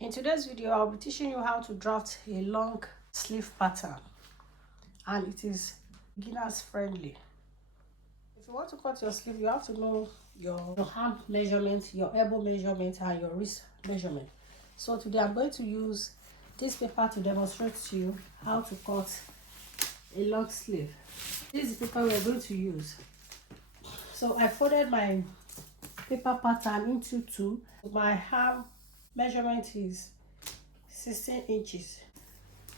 In today's video, I'll be teaching you how to draft a long sleeve pattern, and it is beginners friendly. If you want to cut your sleeve, you have to know your arm measurement, your elbow measurement, and your wrist measurement. So today I'm going to use this paper to demonstrate to you how to cut a long sleeve. This is the paper we're going to use. So I folded my paper pattern into two. My arm measurement is 16 inches,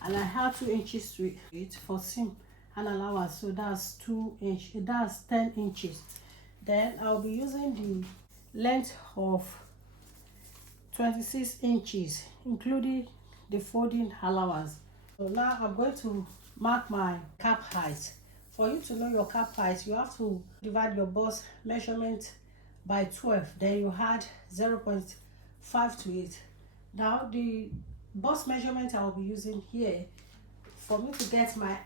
and I have 2 inches to it for seam and allowance, so that's 2 inches, that's 10 inches. Then I'll be using the length of 26 inches including the folding allowance. So now I'm going to mark my cap height. For you to know your cap height, you have to divide your bust measurement by 12, then you add 0.5 to it. Now the bust measurement I will be using here for me to get my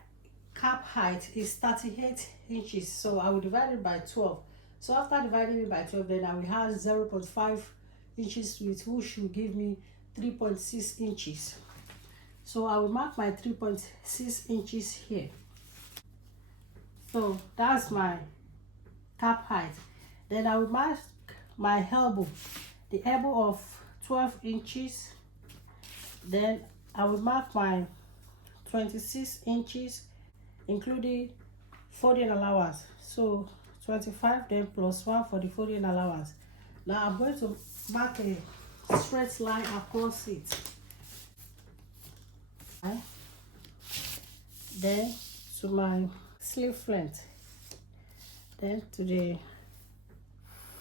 cap height is 38 inches, so I will divide it by 12. So after dividing it by 12, then I will add 0.5 inches to it, which will give me 3.6 inches. So I will mark my 3.6 inches here. So that's my cap height. Then I will mark my elbow, the elbow of 12 inches. Then I will mark my 26 inches including folding allowance, so 25, then plus 1 for the folding allowance. Now I'm going to mark a straight line across it, then to my sleeve length, then to the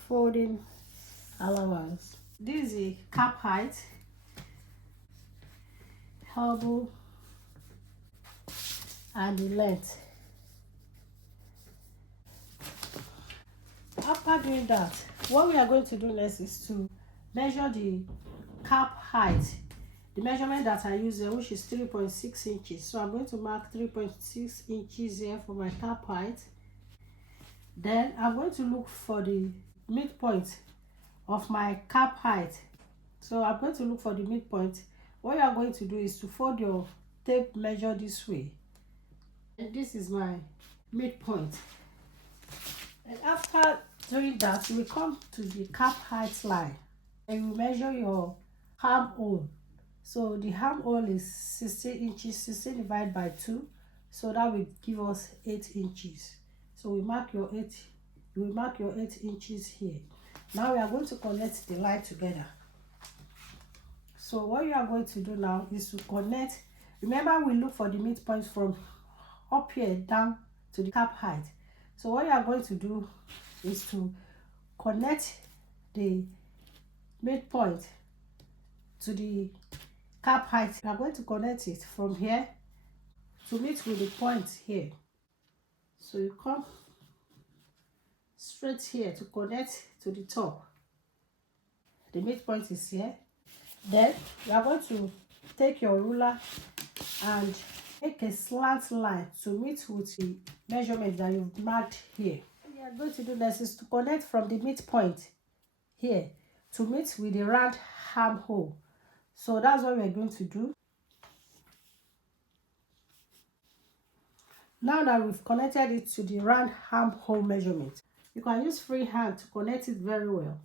folding allowance. This is the cap height, elbow, and the length. After doing that, what we are going to do next is to measure the cap height, the measurement that I use here, which is 3.6 inches. So I'm going to mark 3.6 inches here for my cap height. Then I'm going to look for the midpoint of my cap height. So I'm going to look for the midpoint. What you are going to do is to fold your tape measure this way, and this is my midpoint. And after doing that, you will come to the cap height line and you measure your armhole. So the armhole is 16 inches, 16 divided by 2, so that will give us 8 inches. So we mark your 8, you will mark your 8 inches here. Now we are going to connect the line together. So what you are going to do now is to connect. Remember, we look for the midpoint from up here down to the cap height. So what you are going to do is to connect the midpoint to the cap height. You are going to connect it from here to meet with the point here. So you come straight here to connect to the top. The midpoint is here. Then you are going to take your ruler and make a slant line to meet with the measurement that you've marked here. What you are going to do next is to connect from the midpoint here to meet with the round armhole. So that's what we're going to do. Now that we've connected it to the round armhole measurement, you can use free hand to connect it very well.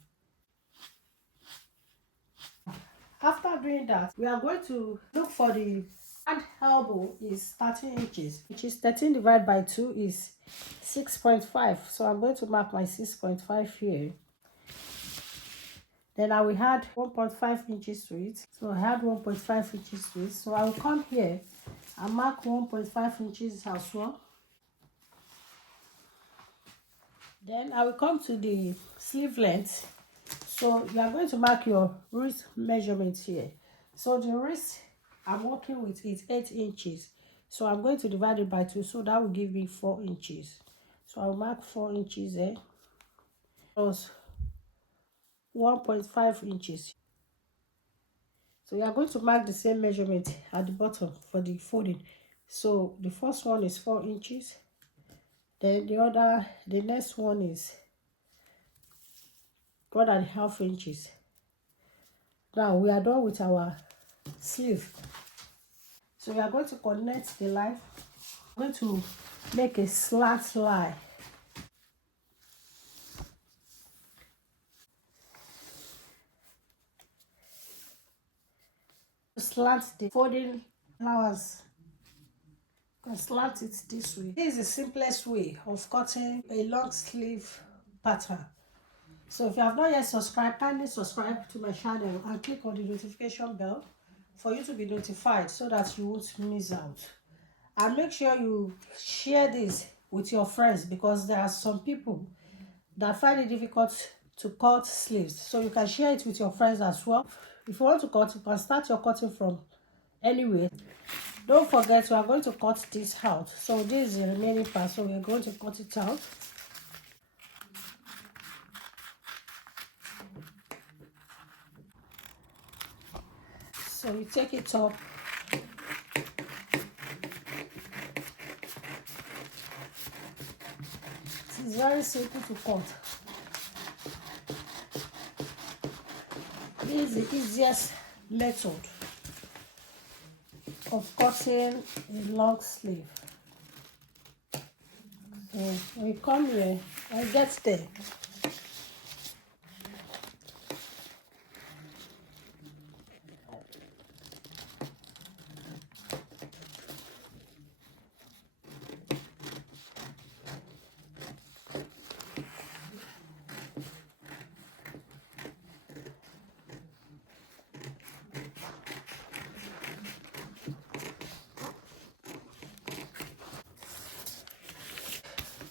After doing that, we are going to look for the round elbow is 13 inches, which is 13 divided by 2 is 6.5. So I'm going to mark my 6.5 here. Then I will add 1.5 inches to it. So I add 1.5 inches to it. So I will come here and mark 1.5 inches as well. Then I will come to the sleeve length. So you are going to mark your wrist measurement here. So the wrist I'm working with is 8 inches. So I'm going to divide it by 2. So that will give me 4 inches. So I'll mark 4 inches there. Plus 1.5 inches. So we are going to mark the same measurement at the bottom for the folding. So the first one is 4 inches. Then the next one is 1.5 inches. Now we are done with our sleeve. So we are going to connect the line. We're going to make a slant line. Slant the folding flowers. You can slant it this way. This is the simplest way of cutting a long sleeve pattern. So if you have not yet subscribed, kindly subscribe to my channel and click on the notification bell for you to be notified so that you won't miss out. And make sure you share this with your friends, because there are some people that find it difficult to cut sleeves. So you can share it with your friends as well. If you want to cut, you can start your cutting from anywhere. Don't forget, we are going to cut this out. So this is the remaining part, so we are going to cut it out. So you take it up. It's very simple to cut. This is the easiest method of cutting a long sleeve. So when you come here, I get there.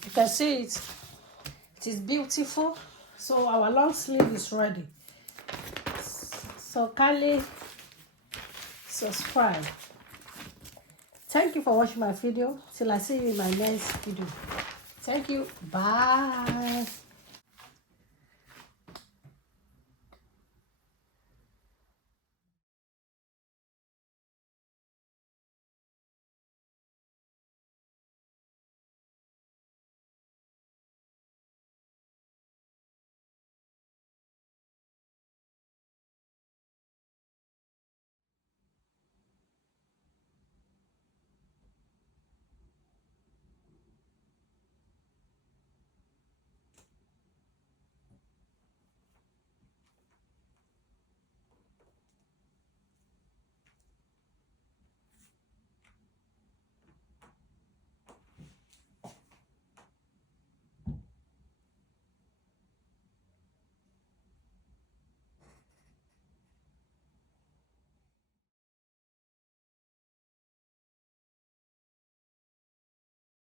You can see it is beautiful. So our long sleeve is ready. So kindly subscribe. Thank you for watching my video. Till I see you in my next video. Thank you. Bye.